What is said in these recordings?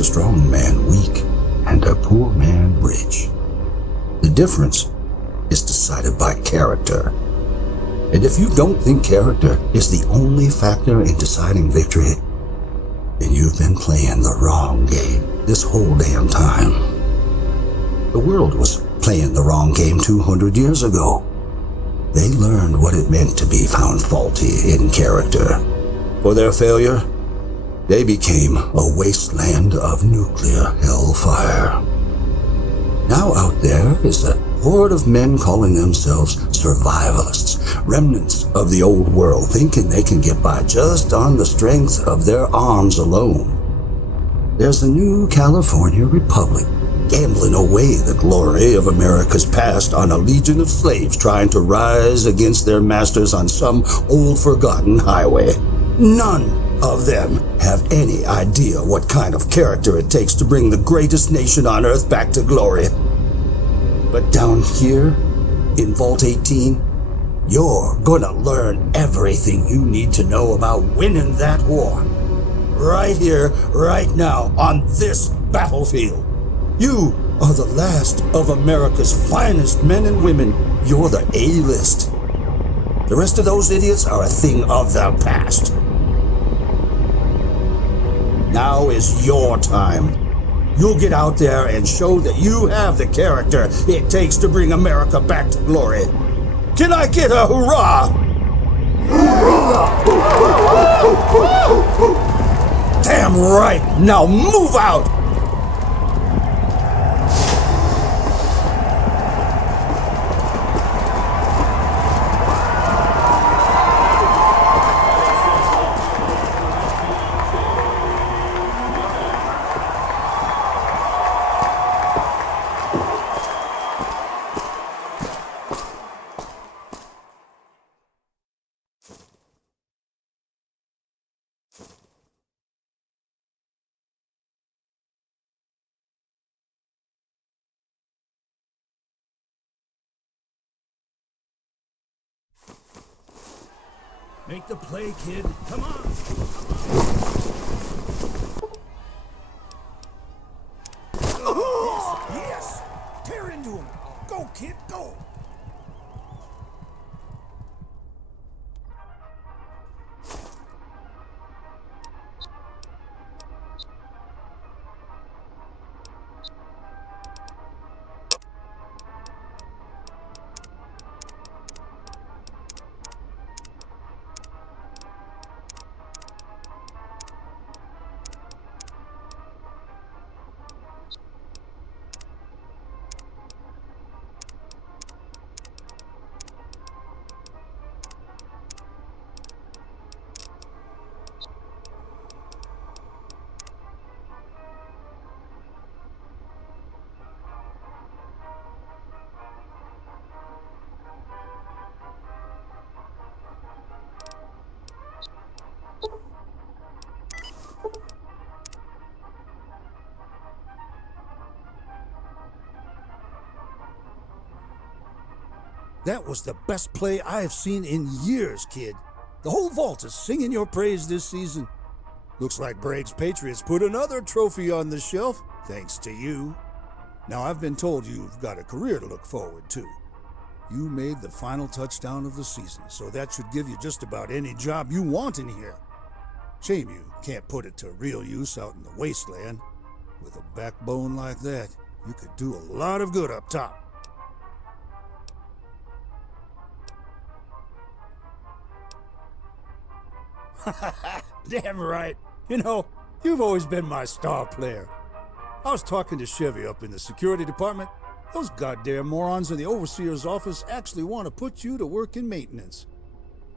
a strong man weak and a poor man rich. The difference is decided by character. And if you don't think character is the only factor in deciding victory, then you've been playing the wrong game this whole damn time. The world was playing the wrong game 200 years ago. They learned what it meant to be found faulty in character. For their failure, they became a wasteland of nuclear hellfire. Now out there is a horde of men calling themselves survivalists, remnants of the old world, thinking they can get by just on the strength of their arms alone. There's a new California Republic, gambling away the glory of America's past on a legion of slaves trying to rise against their masters on some old forgotten highway. None of them have any idea what kind of character it takes to bring the greatest nation on earth back to glory. But down here, in Vault 18, you're gonna learn everything you need to know about winning that war. Right here, right now, on this battlefield. You are the last of America's finest men and women. You're the A-list. The rest of those idiots are a thing of the past. Now is your time. You'll get out there and show that you have the character it takes to bring America back to glory. Can I get a hurrah? Damn right! Now move out! Make the play, kid. Come on. Yes. Tear into him. Go, kid, go. That was the best play I've seen in years, kid. The whole vault is singing your praise this season. Looks like Bragg's Patriots put another trophy on the shelf, thanks to you. Now, I've been told you've got a career to look forward to. You made the final touchdown of the season, so that should give you just about any job you want in here. Shame you can't put it to real use out in the wasteland. With a backbone like that, you could do a lot of good up top. Damn right. You know, you've always been my star player. I was talking to Chevy up in the security department. Those goddamn morons in the overseer's office actually want to put you to work in maintenance.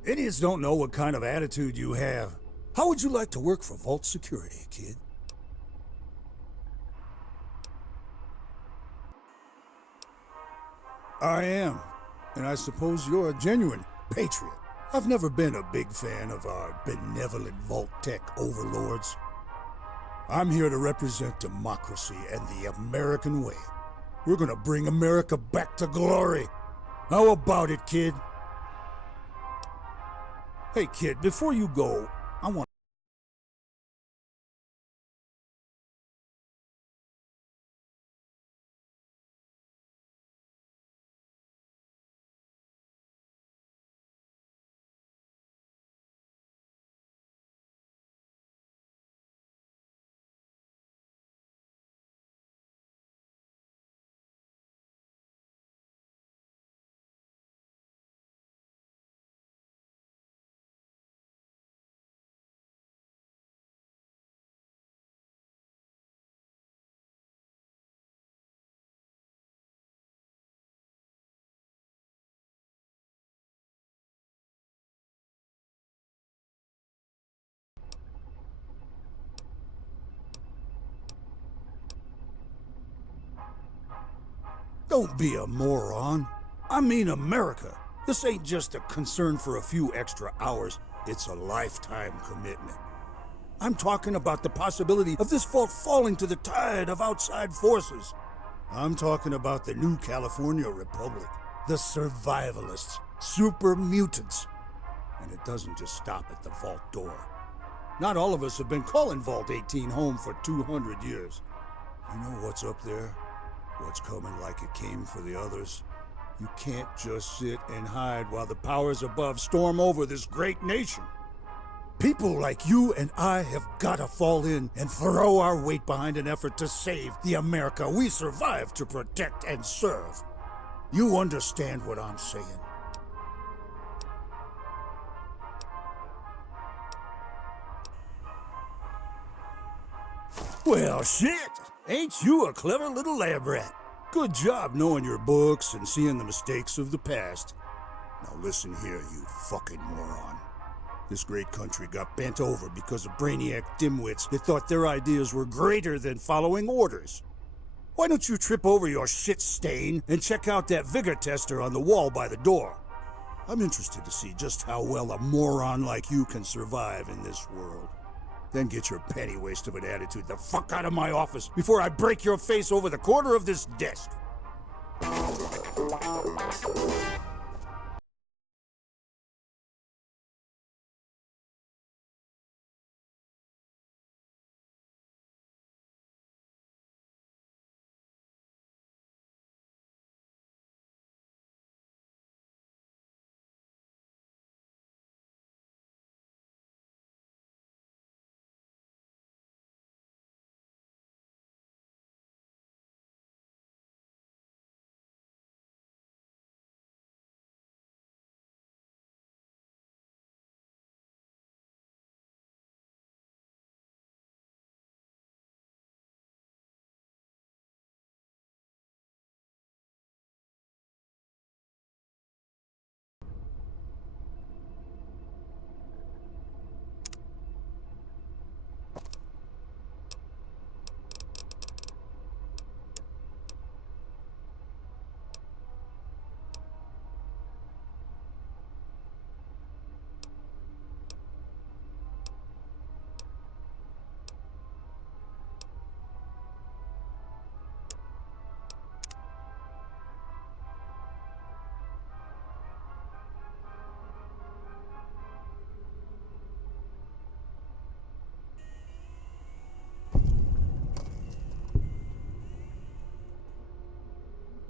Idiots don't know what kind of attitude you have. How would you like to work for Vault Security, kid? I am. And I suppose you're a genuine patriot. I've never been a big fan of our benevolent Vault Tech overlords. I'm here to represent democracy and the American way. We're gonna bring America back to glory. How about it, kid? Hey, kid, before you go, I want Don't be a moron. I mean America. This ain't just a concern for a few extra hours. It's a lifetime commitment. I'm talking about the possibility of this vault falling to the tide of outside forces. I'm talking about the new California Republic, the survivalists, super mutants. And it doesn't just stop at the vault door. Not all of us have been calling Vault 18 home for 200 years. You know what's up there? What's coming like it came for the others? You can't just sit and hide while the powers above storm over this great nation. People like you and I have got to fall in and throw our weight behind an effort to save the America we survived to protect and serve. You understand what I'm saying? Well, shit! Ain't you a clever little lab rat? Good job knowing your books and seeing the mistakes of the past. Now listen here, you fucking moron. This great country got bent over because of brainiac dimwits that thought their ideas were greater than following orders. Why don't you trip over your shit stain and check out that vigor tester on the wall by the door? I'm interested to see just how well a moron like you can survive in this world. Then get your penny waste of an attitude the fuck out of my office before I break your face over the corner of this desk.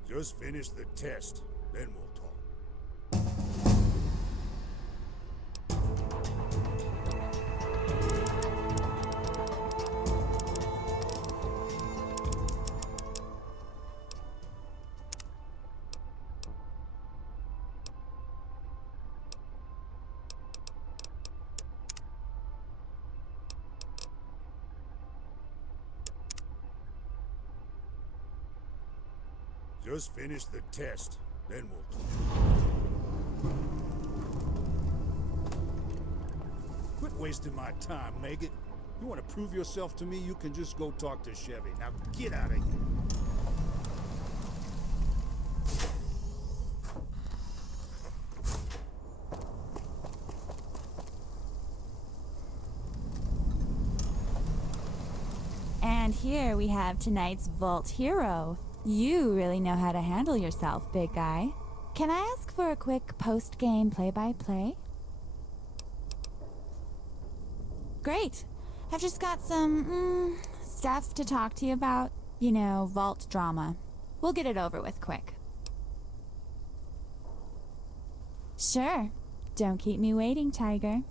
Just finish the test, then we'll talk. Just finish the test, then we'll talk. Quit wasting my time, Maggot. You want to prove yourself to me, you can just go talk to Chevy. Now get out of here. And here we have tonight's Vault Hero. You really know how to handle yourself, big guy. Can I ask for a quick post-game play-by-play? Great. I've just got some, stuff to talk to you about. You know, Vault drama. We'll get it over with quick. Sure. Don't keep me waiting, Tiger.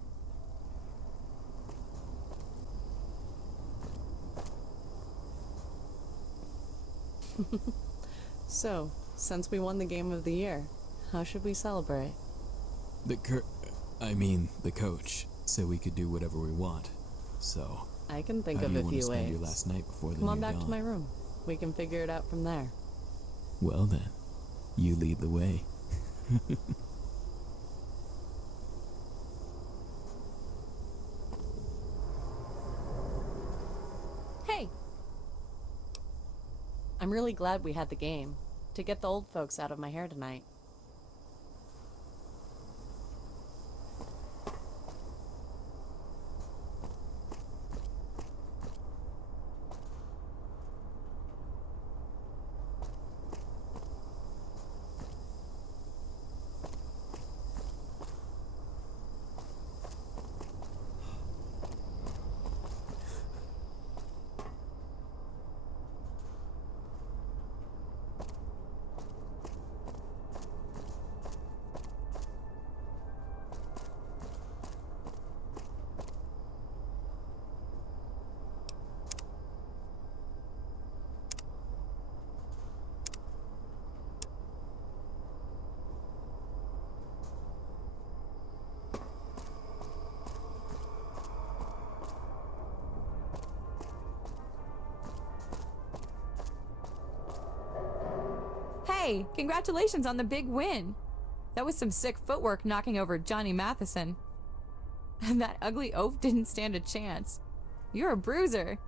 So, since we won the game of the year, how should we celebrate? The coach said we could do whatever we want. So, I can think how of do a you want few to spend ways. your last night before the Come on new back dawn? to my room. We can figure it out from there. Well then, you lead the way. Hey! I'm really glad we had the game. to get the old folks out of my hair tonight. Hey, congratulations on the big win. That was some sick footwork knocking over Johnny Matheson. And that ugly oaf didn't stand a chance. You're a bruiser.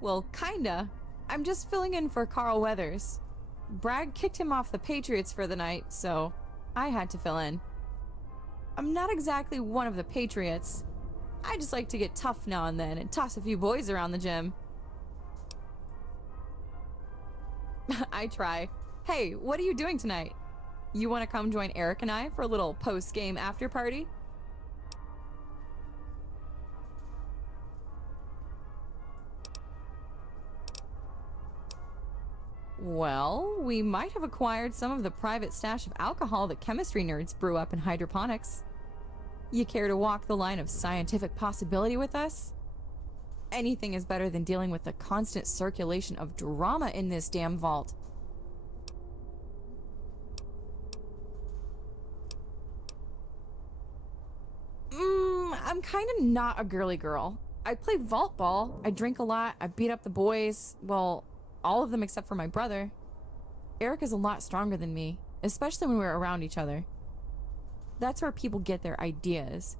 Well, kinda. I'm just filling in for Carl Weathers. Bragg kicked him off the Patriots for the night, so I had to fill in. I'm not exactly one of the Patriots. I just like to get tough now and then and toss a few boys around the gym. I try. Hey, what are you doing tonight? You want to come join Eric and I for a little post-game after party? Well, we might have acquired some of the private stash of alcohol that chemistry nerds brew up in hydroponics. You care to walk the line of scientific possibility with us? Anything is better than dealing with the constant circulation of drama in this damn vault. I'm kind of not a girly girl. I play vault ball, I drink a lot, I beat up the boys, well, all of them except for my brother. Eric is a lot stronger than me, especially when we're around each other. That's where people get their ideas.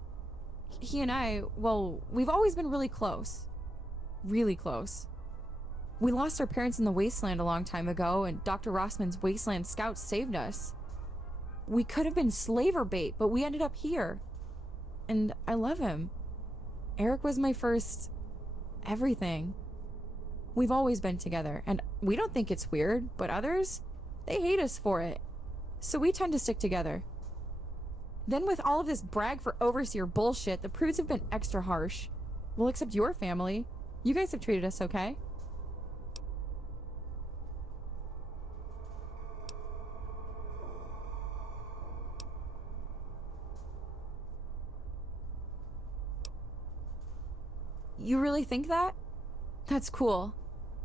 He and I, well, we've always been really close. Really close. We lost our parents in the wasteland a long time ago, and Dr. Rossman's wasteland scouts saved us. We could have been slaver bait, but we ended up here. And I love him. Eric was my first everything. We've always been together, and we don't think it's weird, but others, they hate us for it. So we tend to stick together. Then with all of this brag for overseer bullshit, the prudes have been extra harsh. Well, except your family. You guys have treated us okay. You really think that? That's cool.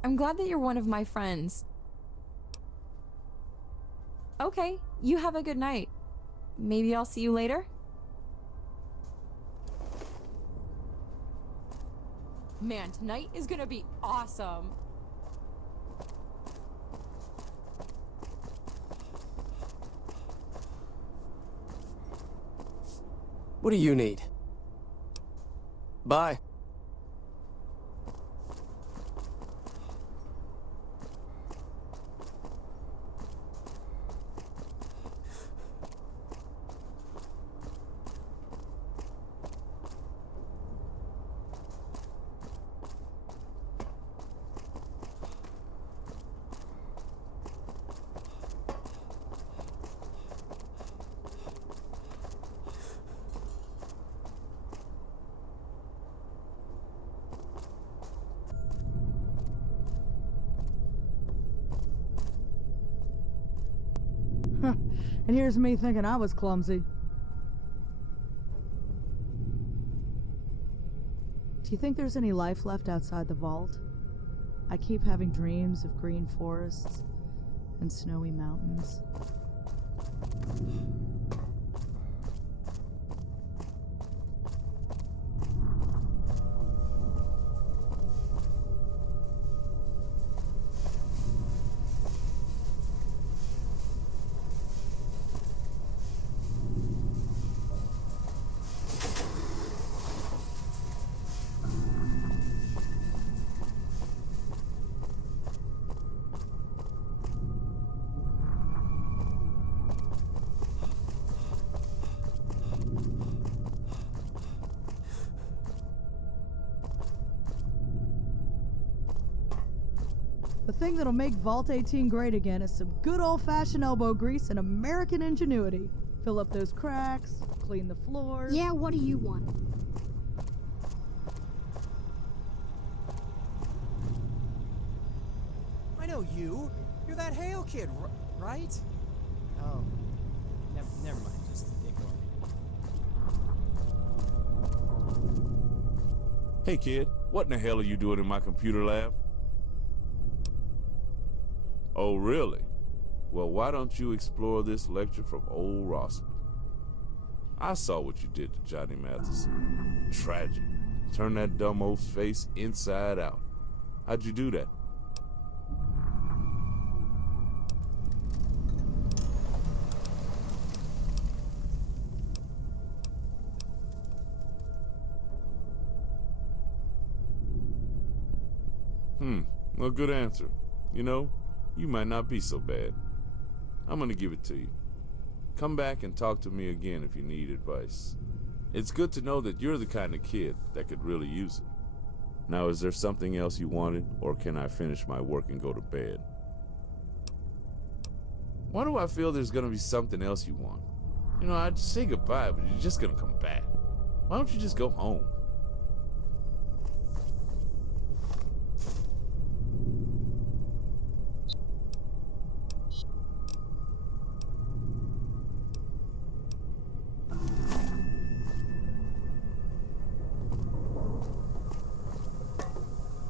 I'm glad that you're one of my friends. Okay, you have a good night. Maybe I'll see you later? Man, tonight is gonna be awesome. What do you need? Bye. And here's me thinking I was clumsy. Do you think there's any life left outside the vault? I keep having dreams of green forests and snowy mountains. thing that'll make Vault 18 great again is some good old-fashioned elbow grease and American ingenuity. Fill up those cracks, clean the floors. Yeah, what do you want? I know you. You're that Hale kid, right? Oh, never mind. Just ignore me. Hey kid, what in the hell are you doing in my computer lab? Oh really? Well, why don't you explore this lecture from old Rossman? I saw what you did to Johnny Matheson. Tragic. Turn that dumb oaf's face inside out. How'd you do that? Well, good answer. You know, you might not be so bad. I'm gonna give it to you. Come back and talk to me again if you need advice. It's good to know that you're the kind of kid that could really use it. Now, is there something else you wanted, or can I finish my work and go to bed? Why do I feel there's gonna be something else you want? You know, I'd say goodbye, but you're just gonna come back. Why don't you just go home?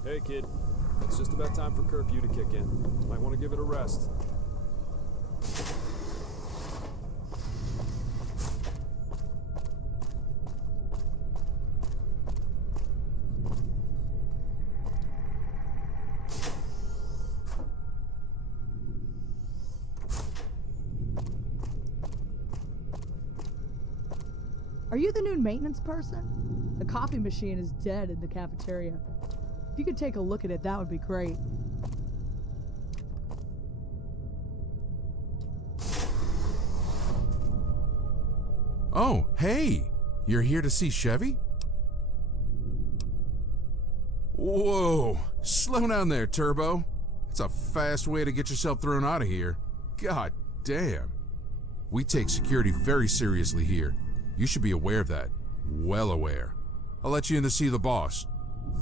Hey kid, it's just about time for curfew to kick in. Might want to give it a rest. Are you the new maintenance person? The coffee machine is dead in the cafeteria. If you could take a look at it, that would be great. Oh, hey! You're here to see Chevy? Whoa! Slow down there, Turbo. That's a fast way to get yourself thrown out of here. God damn. We take security very seriously here. You should be aware of that. Well aware. I'll let you in to see the boss.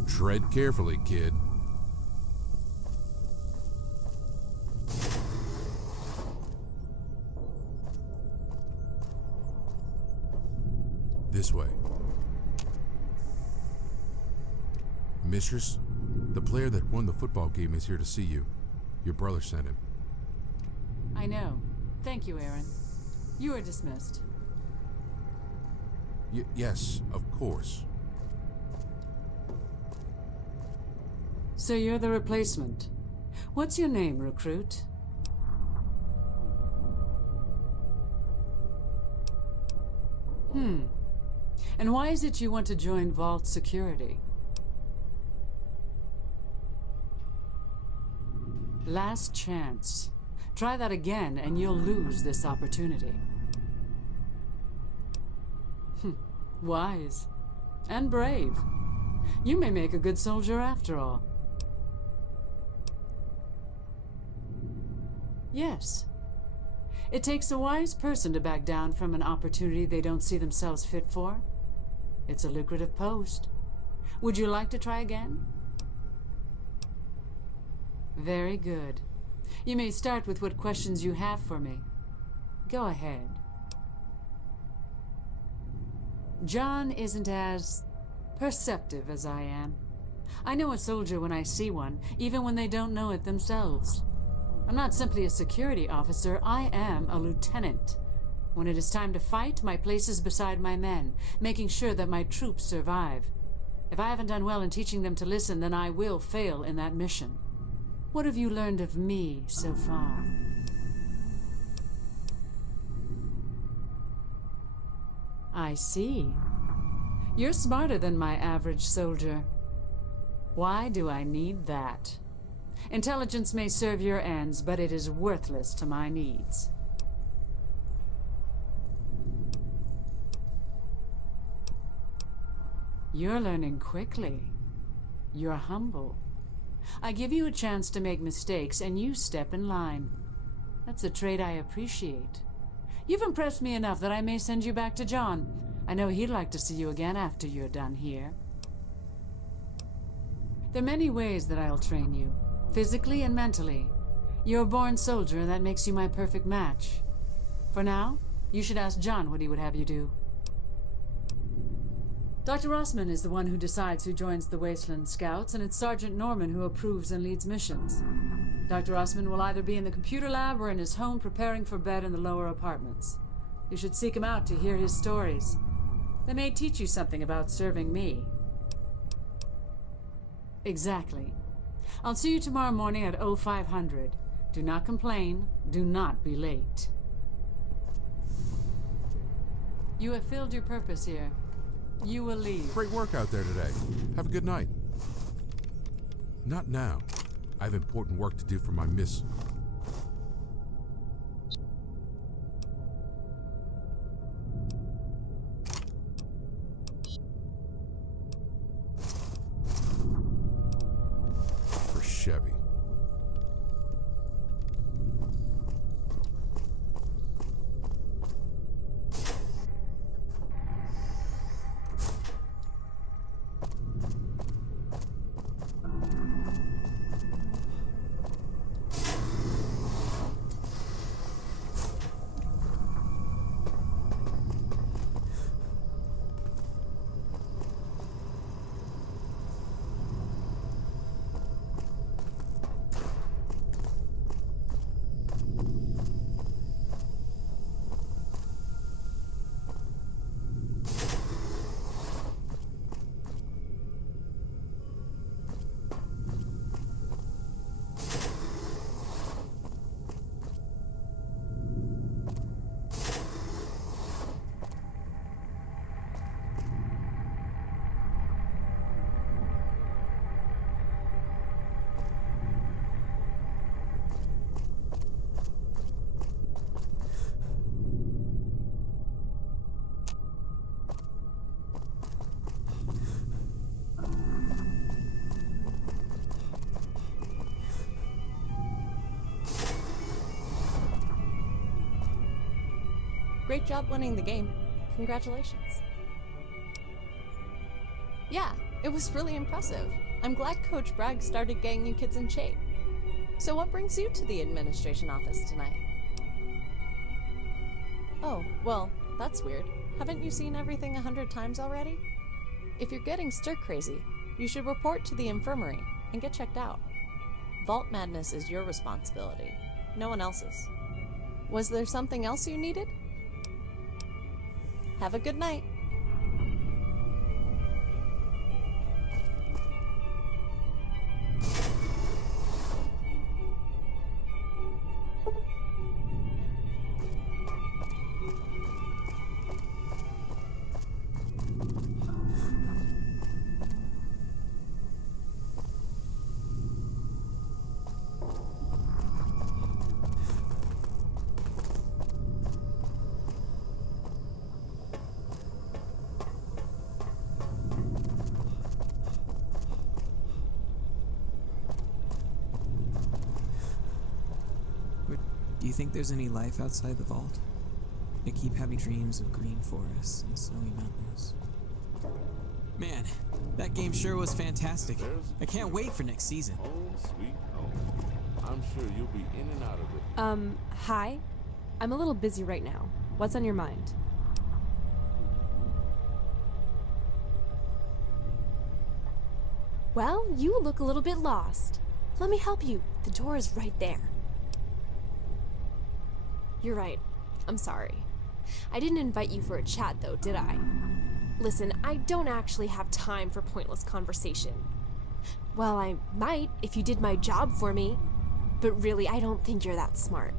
Tread carefully, kid. This way. Mistress, the player that won the football game is here to see you. Your brother sent him. I know. Thank you, Aaron. You are dismissed. Yes, of course. So you're the replacement. What's your name, recruit? And why is it you want to join Vault Security? Last chance. Try that again and you'll lose this opportunity. Wise. And brave. You may make a good soldier after all. Yes. It takes a wise person to back down from an opportunity they don't see themselves fit for. It's a lucrative post. Would you like to try again? Very good. You may start with what questions you have for me. Go ahead. John isn't as perceptive as I am. I know a soldier when I see one, even when they don't know it themselves. I'm not simply a security officer, I am a lieutenant. When it is time to fight, my place is beside my men, making sure that my troops survive. If I haven't done well in teaching them to listen, then I will fail in that mission. What have you learned of me so far? I see. You're smarter than my average soldier. Why do I need that? Intelligence may serve your ends, but it is worthless to my needs. You're learning quickly. You're humble. I give you a chance to make mistakes, and you step in line. That's a trait I appreciate. You've impressed me enough that I may send you back to John. I know he'd like to see you again after you're done here. There are many ways that I'll train you, physically and mentally. You're a born soldier, and that makes you my perfect match. For now, you should ask John what he would have you do. Dr. Rossman is the one who decides who joins the Wasteland Scouts, and it's Sergeant Norman who approves and leads missions. Dr. Rossman will either be in the computer lab or in his home preparing for bed in the lower apartments. You should seek him out to hear his stories. They may teach you something about serving me. Exactly. I'll see you tomorrow morning at 0500. Do not complain. Do not be late. You have filled your purpose here. You will leave. Great work out there today. Have a good night. Not now. I have important work to do for my miss. For Chevy. Great job winning the game. Congratulations. Yeah, it was really impressive. I'm glad Coach Bragg started getting you kids in shape. So what brings you to the administration office tonight? Oh, well, that's weird. Haven't you seen everything 100 times already? If you're getting stir crazy, you should report to the infirmary and get checked out. Vault madness is your responsibility, no one else's. Was there something else you needed? Have a good night. Do you think there's any life outside the vault? I keep having dreams of green forests and snowy mountains. Man, that game sure was fantastic. I can't wait for next season. Home sweet home. I'm sure you'll be in and out of it. Hi? I'm a little busy right now. What's on your mind? Well, you look a little bit lost. Let me help you. The door is right there. You're right. I'm sorry. I didn't invite you for a chat though, did I? Listen, I don't actually have time for pointless conversation. Well, I might if you did my job for me, but really, I don't think you're that smart.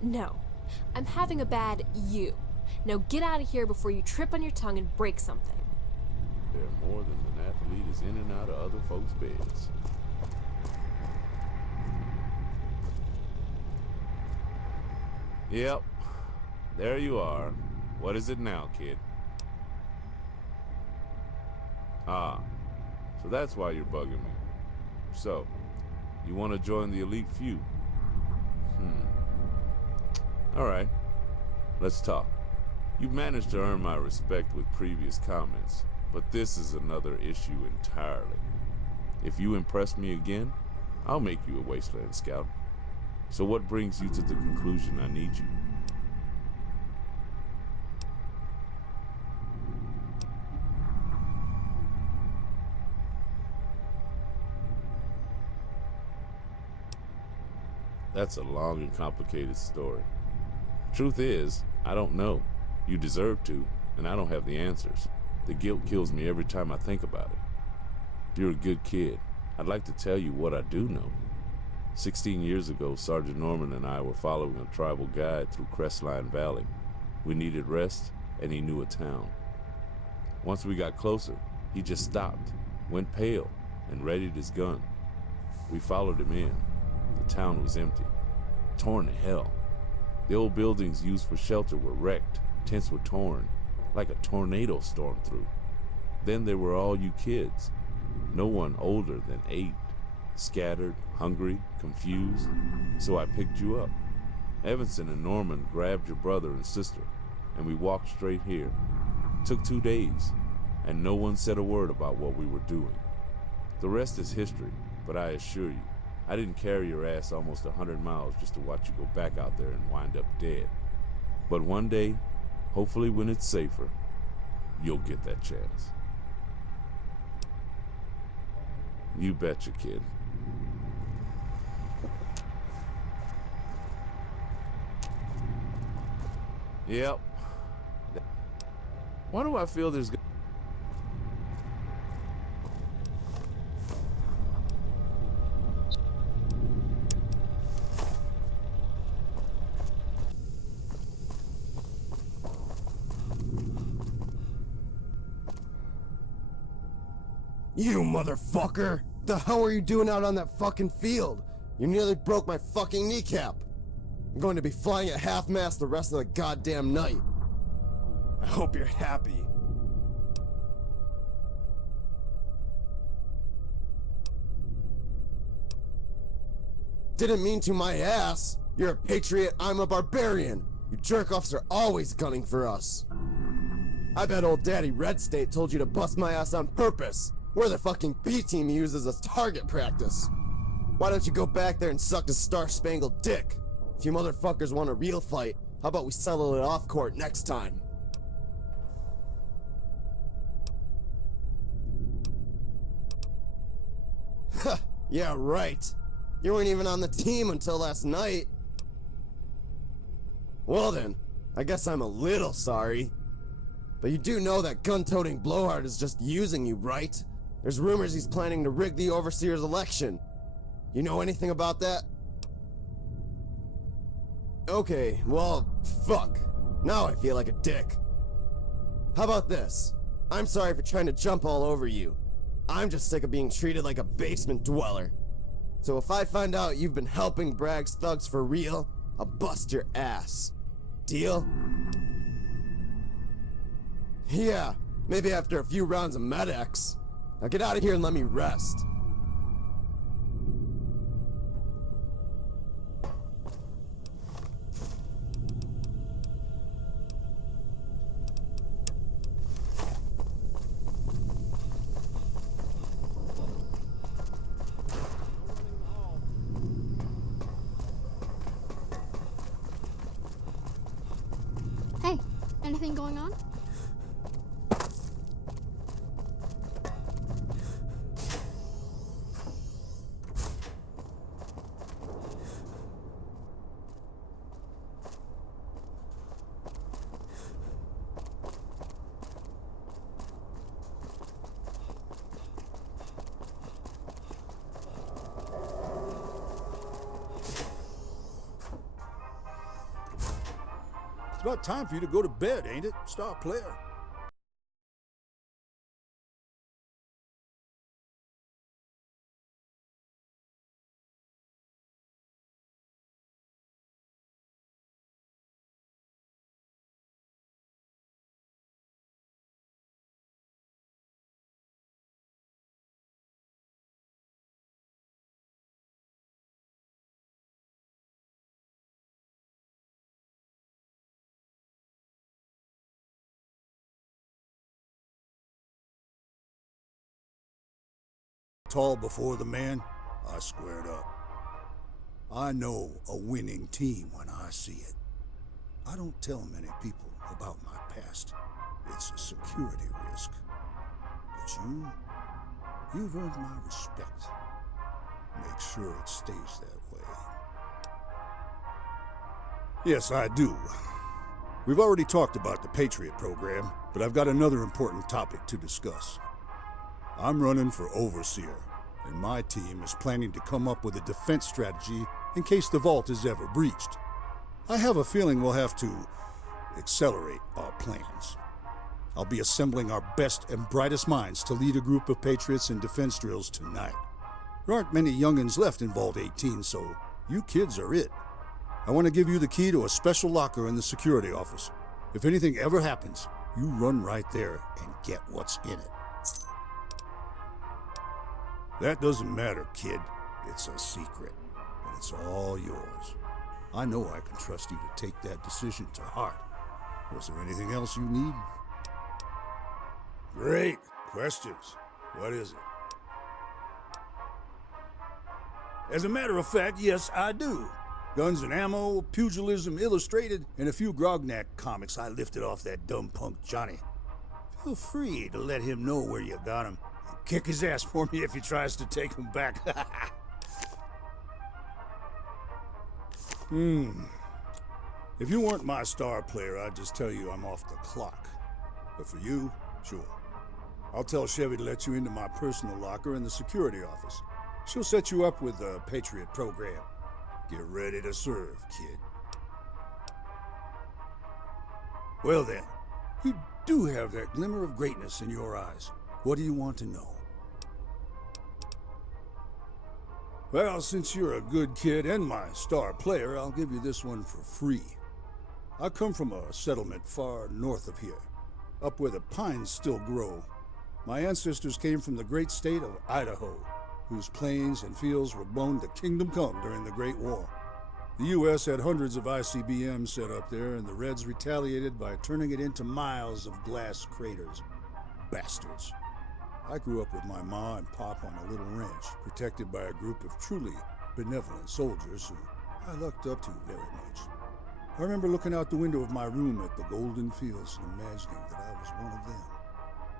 No, I'm having a bad you. Now get out of here before you trip on your tongue and break something. They're more than an athlete is in and out of other folks' beds. Yep, there you are. What is it now, kid? Ah, so that's why you're bugging me. So, you want to join the elite few? Alright, let's talk. You've managed to earn my respect with previous comments, but this is another issue entirely. If you impress me again, I'll make you a Wasteland Scout. So what brings you to the conclusion I need you? That's a long and complicated story. Truth is, I don't know. You deserve to, and I don't have the answers. The guilt kills me every time I think about it. You're a good kid. I'd like to tell you what I do know. 16 years ago, Sergeant Norman and I were following a tribal guide through Crestline Valley. We needed rest, and he knew a town. Once we got closer, he just stopped, went pale, and readied his gun. We followed him in. The town was empty, torn to hell. The old buildings used for shelter were wrecked, tents were torn, like a tornado stormed through. Then there were all you kids, no one older than 8, scattered, hungry, confused, so I picked you up. Evanson and Norman grabbed your brother and sister, and we walked straight here. Took 2 days, and no one said a word about what we were doing. The rest is history, but I assure you, I didn't carry your ass almost 100 miles just to watch you go back out there and wind up dead. But one day, hopefully when it's safer, you'll get that chance. You betcha, kid. Yep. Why do I feel there's... You motherfucker! The hell are you doing out on that fucking field? You nearly broke my fucking kneecap. I'm going to be flying at half-mast the rest of the goddamn night. I hope you're happy. Didn't mean to my ass. You're a patriot, I'm a barbarian. You jerk-offs are always gunning for us. I bet old Daddy Red State told you to bust my ass on purpose. We're the fucking B team he uses as target practice. Why don't you go back there and suck his star-spangled dick? If you motherfuckers want a real fight, how about we settle it off court next time? Huh, yeah, right. You weren't even on the team until last night. Well then, I guess I'm a little sorry. But you do know that gun-toting blowhard is just using you, right? There's rumors he's planning to rig the Overseer's election. You know anything about that? Okay, well, fuck. Now I feel like a dick. How about this? I'm sorry for trying to jump all over you. I'm just sick of being treated like a basement dweller. So if I find out you've been helping Bragg's thugs for real, I'll bust your ass. Deal? Yeah, maybe after a few rounds of Med-X. Now get out of here and let me rest. Hey, anything going on? It's about time for you to go to bed, ain't it, star player? tall before the man, I squared up. I know a winning team when I see it. I don't tell many people about my past. It's a security risk. But you've earned my respect. Make sure it stays that way. Yes, I do. We've already talked about the Patriot program, but I've got another important topic to discuss. I'm running for overseer, and my team is planning to come up with a defense strategy in case the vault is ever breached. I have a feeling we'll have to accelerate our plans. I'll be assembling our best and brightest minds to lead a group of Patriots in defense drills tonight. There aren't many youngins left in Vault 18, so you kids are it. I want to give you the key to a special locker in the security office. If anything ever happens, you run right there and get what's in it. That doesn't matter, kid. It's a secret, and it's all yours. I know I can trust you to take that decision to heart. Was there anything else you need? Great. Questions. What is it? As a matter of fact, yes, I do. Guns and Ammo, Pugilism Illustrated, and a few Grognak comics I lifted off that dumb punk Johnny. Feel free to let him know where you got him. And kick his ass for me if he tries to take him back. If you weren't my star player, I'd just tell you I'm off the clock. But for you, sure. I'll tell Chevy to let you into my personal locker in the security office. She'll set you up with the Patriot program. Get ready to serve, kid. Well then, you do have that glimmer of greatness in your eyes. What do you want to know? Well, since you're a good kid and my star player, I'll give you this one for free. I come from a settlement far north of here, up where the pines still grow. My ancestors came from the great state of Idaho, whose plains and fields were blown to kingdom come during the Great War. The U.S. had hundreds of ICBMs set up there, and the Reds retaliated by turning it into miles of glass craters. Bastards. I grew up with my ma and pop on a little ranch, protected by a group of truly benevolent soldiers who I looked up to very much. I remember looking out the window of my room at the golden fields and imagining that I was one of them.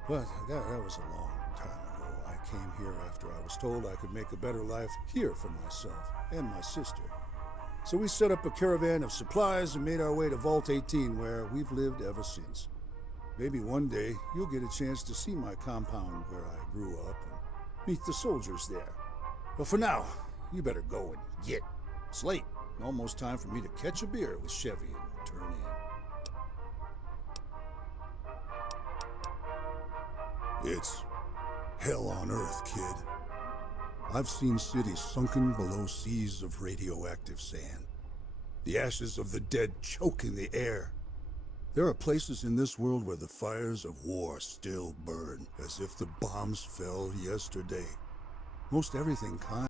But that was a long time ago. I came here after I was told I could make a better life here for myself and my sister. So we set up a caravan of supplies and made our way to Vault 18, where we've lived ever since. Maybe one day you'll get a chance to see my compound where I grew up and meet the soldiers there. But for now, you better go and get. It's late. Almost time for me to catch a beer with Chevy and turn in. It's hell on earth, kid. I've seen cities sunken below seas of radioactive sand. The ashes of the dead choke in the air. There are places in this world where the fires of war still burn, as if the bombs fell yesterday. Most everything kind.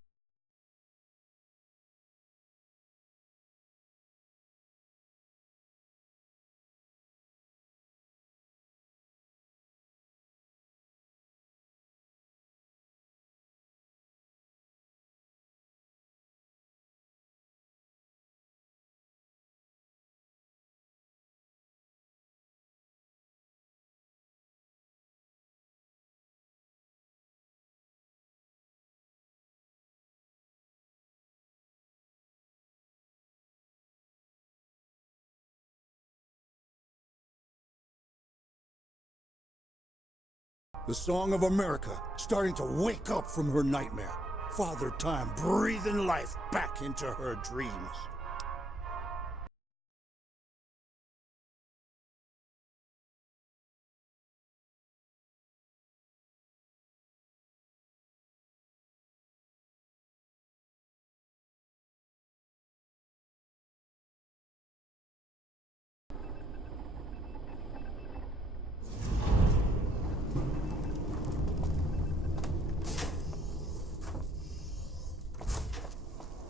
The song of America starting to wake up from her nightmare. Father Time breathing life back into her dreams.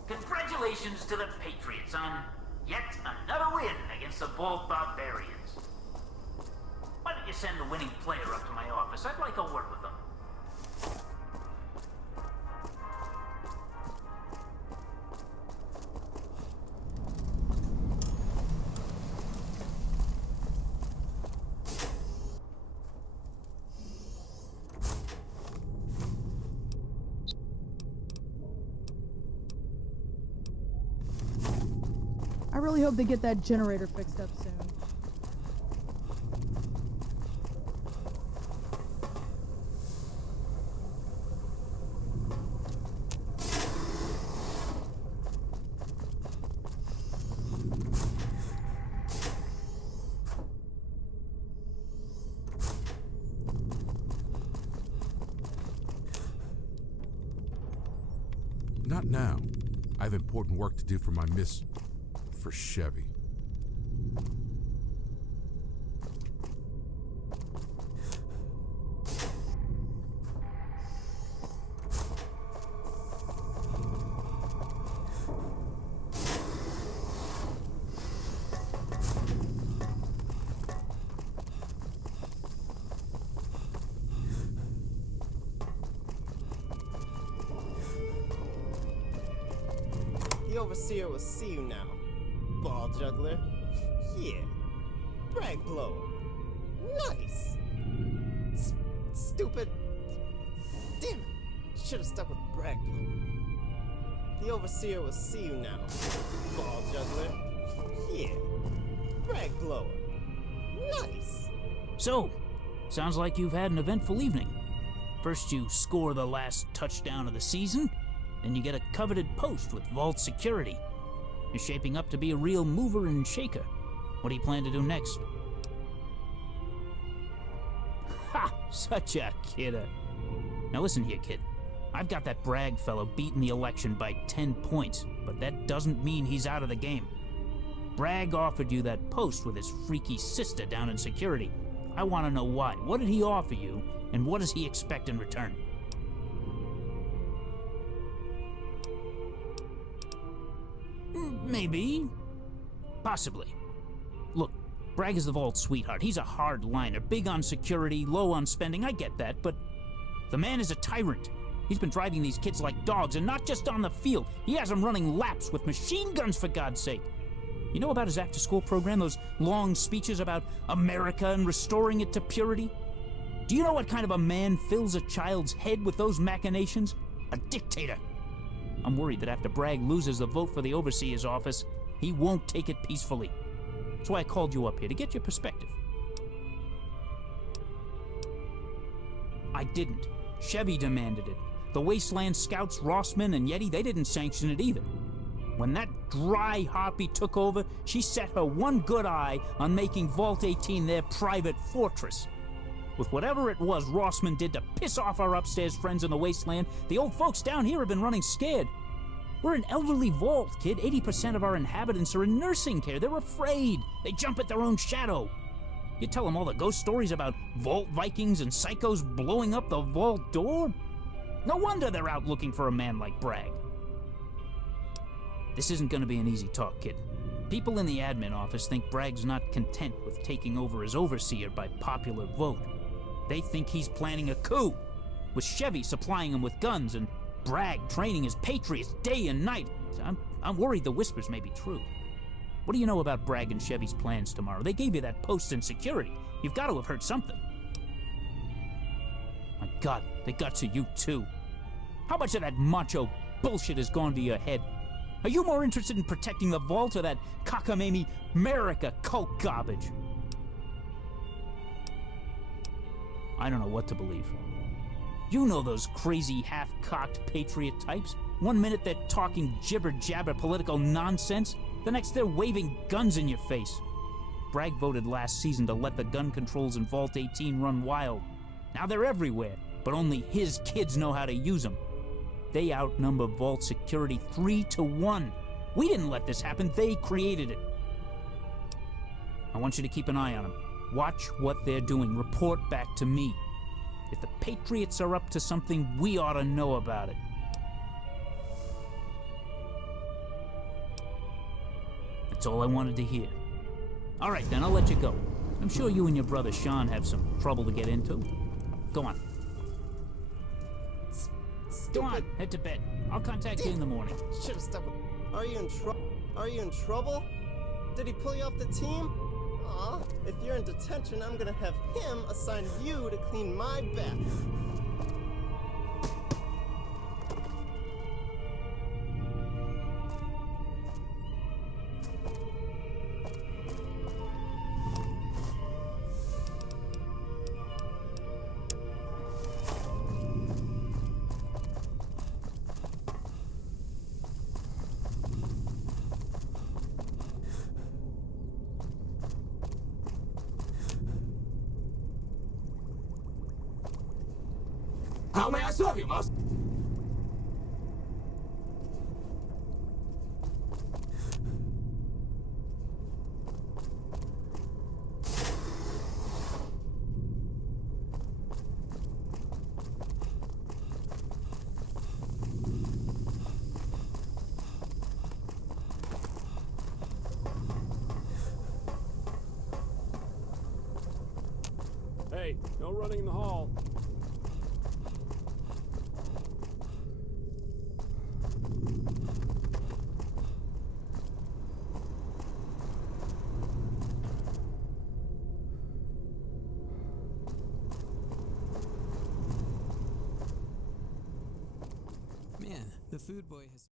Congratulations to the Patriots on yet another win against the Vault Barbarians. Why don't you send the winning player up to my office? I'd like a word with them. I really hope they get that generator fixed up soon. Not now. I have important work to do for my for Chevy. The Overseer will see you now, ball juggler. Yeah. Brag blower. Nice. Stupid. Damn it. Should've stuck with brag blower. The Overseer will see you now, ball juggler. Yeah. Brag blower. Nice. So, sounds like you've had an eventful evening. First you score the last touchdown of the season, then you get a coveted post with vault security. You're shaping up to be a real mover and shaker. What do you plan to do next? Ha! Such a kidder. Now listen here, kid. I've got that Bragg fellow beating the election by 10 points, but that doesn't mean he's out of the game. Bragg offered you that post with his freaky sister down in security. I want to know why. What did he offer you, and what does he expect in return? Maybe. Possibly. Look, Bragg is the vault sweetheart. He's a hard liner, big on security, low on spending. I get that, but the man is a tyrant. He's been driving these kids like dogs, and not just on the field. He has them running laps with machine guns, for God's sake. You know about his after-school program, those long speeches about America and restoring it to purity? Do you know what kind of a man fills a child's head with those machinations? A dictator. I'm worried that after Bragg loses the vote for the Overseer's office, he won't take it peacefully. That's why I called you up here, to get your perspective. I didn't. Chevy demanded it. The Wasteland Scouts, Rossman and Yeti, they didn't sanction it either. When that dry harpy took over, she set her one good eye on making Vault 18 their private fortress. With whatever it was Rossman did to piss off our upstairs friends in the Wasteland, the old folks down here have been running scared. We're an elderly vault, kid. 80% of our inhabitants are in nursing care. They're afraid. They jump at their own shadow. You tell them all the ghost stories about Vault Vikings and psychos blowing up the vault door? No wonder they're out looking for a man like Bragg. This isn't going to be an easy talk, kid. People in the admin office think Bragg's not content with taking over as Overseer by popular vote. They think he's planning a coup, with Chevy supplying him with guns and Bragg training his patriots day and night. I'm worried the whispers may be true. What do you know about Bragg and Chevy's plans tomorrow? They gave you that post in security. You've got to have heard something. My God, they got to you too. How much of that macho bullshit has gone to your head? Are you more interested in protecting the vault or that cockamamie America cult garbage? I don't know what to believe. You know those crazy half-cocked patriot types. One minute they're talking jibber-jabber political nonsense, the next they're waving guns in your face. Bragg voted last season to let the gun controls in Vault 18 run wild. Now they're everywhere, but only his kids know how to use them. They outnumber Vault security 3-1. We didn't let this happen, they created it. I want you to keep an eye on them. Watch what they're doing, report back to me. If the Patriots are up to something, we ought to know about it. That's all I wanted to hear. All right, then, I'll let you go. I'm sure you and your brother Sean have some trouble to get into. Go on. Go on, head to bed. I'll contact you in the morning. Should have stuck with. Are you in trouble? Are you in trouble? Did he pull you off the team? Aw, if you're in detention, I'm gonna have him assign you to clean my bath. How may I serve you, master? Hey, no running in the hall. Man, the food boy has